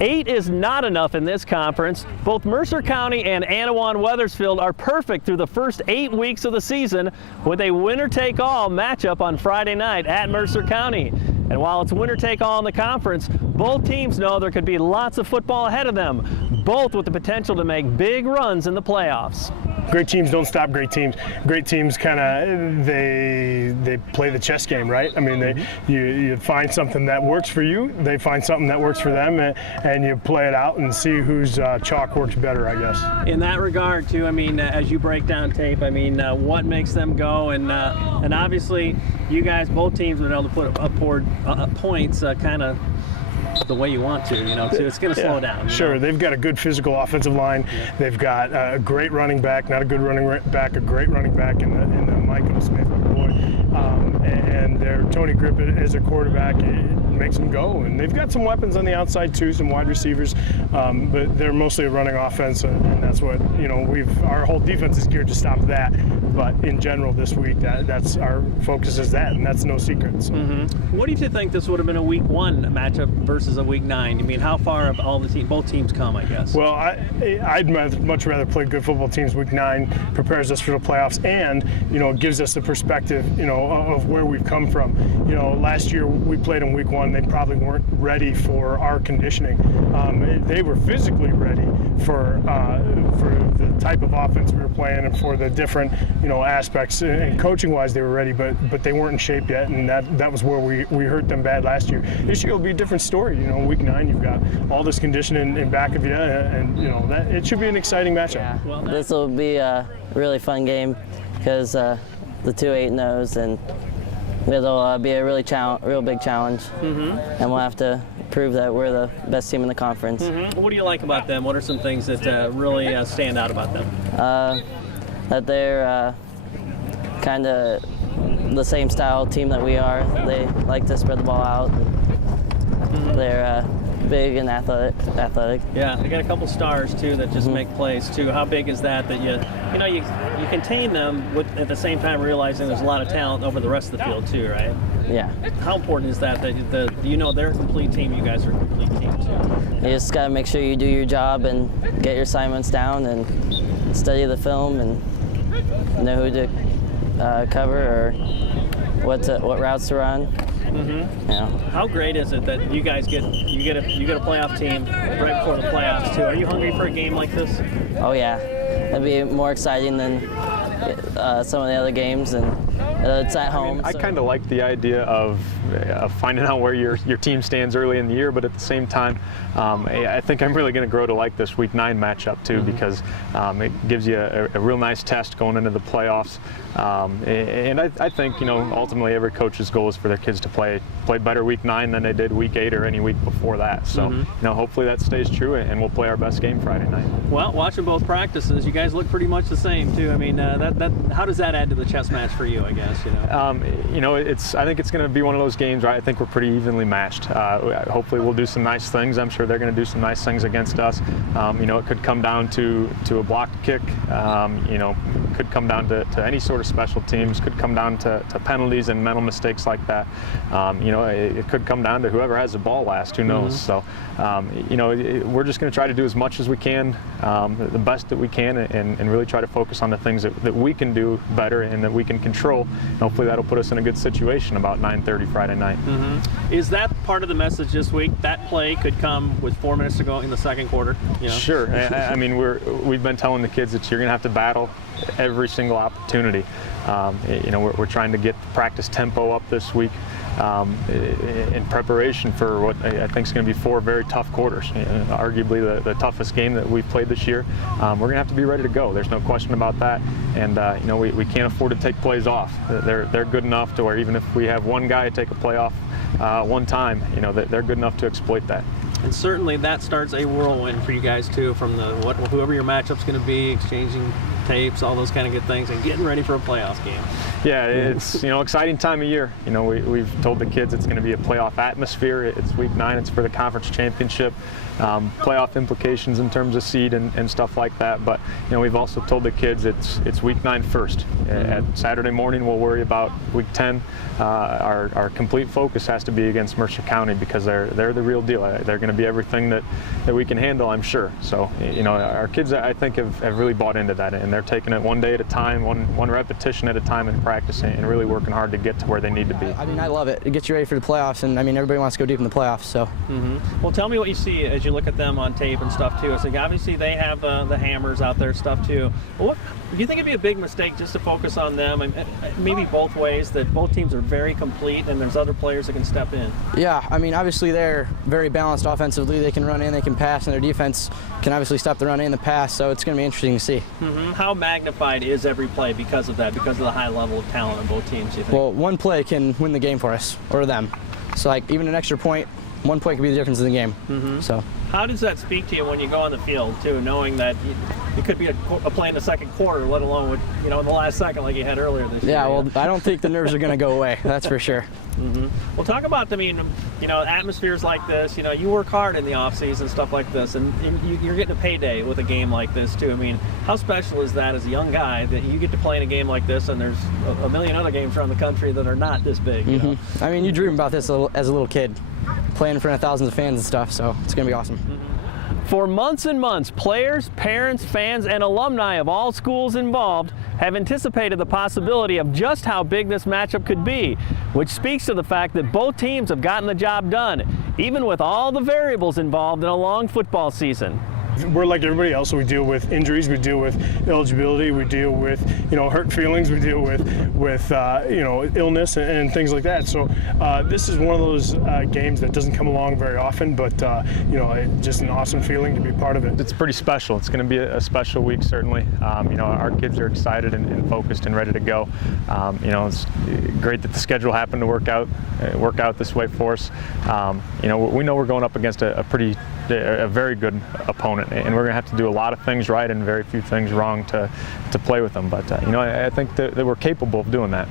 8 is not enough in this conference. Both Mercer County and Annawan-Wethersfield are perfect through the first 8 weeks of the season with a winner-take-all matchup on Friday night at Mercer County. And while it's winner-take-all in the conference, both teams know there could be lots of football ahead of them, both with the potential to make big runs in the playoffs. Great teams don't stop great teams. Great teams kind of they play the chess game, right? I mean, you find something that works for you, they find something that works for them, and you play it out and see whose chalk works better, I guess. In that regard, too, I mean, as you break down tape, I mean, what makes them go? And obviously, you guys, both teams, have been able to put upward points, kind of the way you want to, you know, so it's going to slow down. Sure, they've got a good physical offensive line. They've got a great running back, not a good running back, a great running back in the Michael Smith boy. And their Tony Grippett as a quarterback, it makes them go. And they've got some weapons on the outside too, some wide receivers, but they're mostly a running offense, and that's what, you know, our whole defense is geared to stop that. But in general this week, that's our focus is that, and that's no secret. So. What do you think this would have been a week 1 matchup versus a week 9? I mean, how far have both teams come, I guess? Well, I'd much rather play good football teams. Week 9 prepares us for the playoffs, and, you know, it gives us the perspective, you know, of where we've come from. You know, last year we played in week 1. They probably weren't ready for our conditioning. They were physically ready for the type of offense we were playing and for the different, you know, aspects. And coaching-wise, they were ready, but they weren't in shape yet, and that was where we hurt them bad last year. This year will be a different story. You know, week 9, you've got all this conditioning in back of you, and you know it should be an exciting matchup. Yeah. Well, this will be a really fun game because the 2 8-0s, and it'll be a real big challenge, and we'll have to prove that we're the best team in the conference. What do you like about them? What are some things that really stand out about them? That they're kind of the same style team that we are. They like to spread the ball out. They're big and athletic. Yeah, they got a couple stars too that just make plays too. How big is that you know you contain them at the same time realizing there's a lot of talent over the rest of the field too, right? Yeah. How important is that you know they're a complete team, you guys are a complete team too? You just got to make sure you do your job and get your assignments down and study the film and know who to cover or what routes to run. Yeah. How great is it that you guys get a playoff team right before the playoffs too? Are you hungry for a game like this? Oh yeah, it'd be more exciting than some of the other games, and it's at home. I kind of like the idea of finding out where your team stands early in the year, but at the same time, I think I'm really going to grow to like this Week 9 matchup too, because it gives you a real nice test going into the playoffs. And I think, you know, ultimately every coach's goal is for their kids to play better Week 9 than they did Week 8 or any week before that. So, you know, hopefully that stays true, and we'll play our best game Friday night. Well, watching both practices, you guys look pretty much the same too. I mean, how does that add to the chess match for you, I guess? You know, I think it's going to be one of those games where I think we're pretty evenly matched. Hopefully we'll do some nice things. I'm sure they're going to do some nice things against us. You know, it could come down to a blocked kick. You know, could come down to any sort of special teams. Could come down to penalties and mental mistakes like that. You know, it could come down to whoever has the ball last. Who knows? So, you know, we're just going to try to do as much as we can, the best that we can, and really try to focus on the things that we can do better and that we can control. And hopefully that'll put us in a good situation about 9:30 Friday night. Is that part of the message this week? That play could come with 4 minutes to go in the second quarter? You know? Sure. I mean, we've been telling the kids that you're going to have to battle every single opportunity. You know, we're trying to get the practice tempo up this week in preparation for what I think is going to be 4 very tough quarters. Arguably the toughest game that we've played this year. We're going to have to be ready to go. There's no question about that. And you know, we can't afford to take plays off. They're good enough to where even if we have one guy take a play off one time, you know, they're good enough to exploit that. And certainly that starts a whirlwind for you guys too, from whoever your matchup's going to be, exchanging tapes, all those kind of good things, and getting ready for a playoff game. Yeah, it's exciting time of year. We've told the kids it's going to be a playoff atmosphere. It's week 9. It's for the conference championship. Playoff implications in terms of seed and stuff like that. But we've also told the kids it's week 9 first. At Saturday morning, we'll worry about week 10. Our complete focus has to be against Mercer County because they're the real deal. They're going to be everything that we can handle, I'm sure. So our kids, I think, have really bought into that, and they're taking it one day at a time, one repetition at a time in practice, and really working hard to get to where they need to be. I love it. It gets you ready for the playoffs, and everybody wants to go deep in the playoffs. So. Well, tell me what you see as you look at them on tape and stuff too. So obviously they have the hammers out there stuff too. But do you think it'd be a big mistake just to focus on them, and maybe both ways, that both teams are very complete and there's other players that can step in? Yeah, obviously they're very balanced offensively. They can run in, they can pass, and their defense can obviously stop the run and the pass. So it's going to be interesting to see. How magnified is every play because of that, because of the high level of talent on both teams, you think? Well, one play can win the game for us or them. So even an extra point, one point could be the difference in the game. So. How does that speak to you when you go on the field too, knowing that it could be a play in the second quarter, let alone with in the last second like you had earlier this year? Yeah, well, I don't think the nerves are going to go away. That's for sure. Well, talk about atmospheres like this. You work hard in the off season, stuff like this, and you're getting a payday with a game like this too. How special is that as a young guy that you get to play in a game like this, and there's a million other games around the country that are not this big? You dream about this as a little kid, playing in front of thousands of fans and stuff, so it's going to be awesome. For months and months, players, parents, fans, and alumni of all schools involved have anticipated the possibility of just how big this matchup could be, which speaks to the fact that both teams have gotten the job done, even with all the variables involved in a long football season. We're like everybody else. We deal with injuries, we deal with eligibility, we deal with hurt feelings, we deal with illness and things like that. So this is one of those games that doesn't come along very often, but just an awesome feeling to be part of it. It's pretty special. It's going to be a special week, certainly. Our kids are excited and focused and ready to go. It's great that the schedule happened to work out this way for us. We know we're going up against a very good opponent, and we're going to have to do a lot of things right and very few things wrong to play with them. But I think that we're capable of doing that.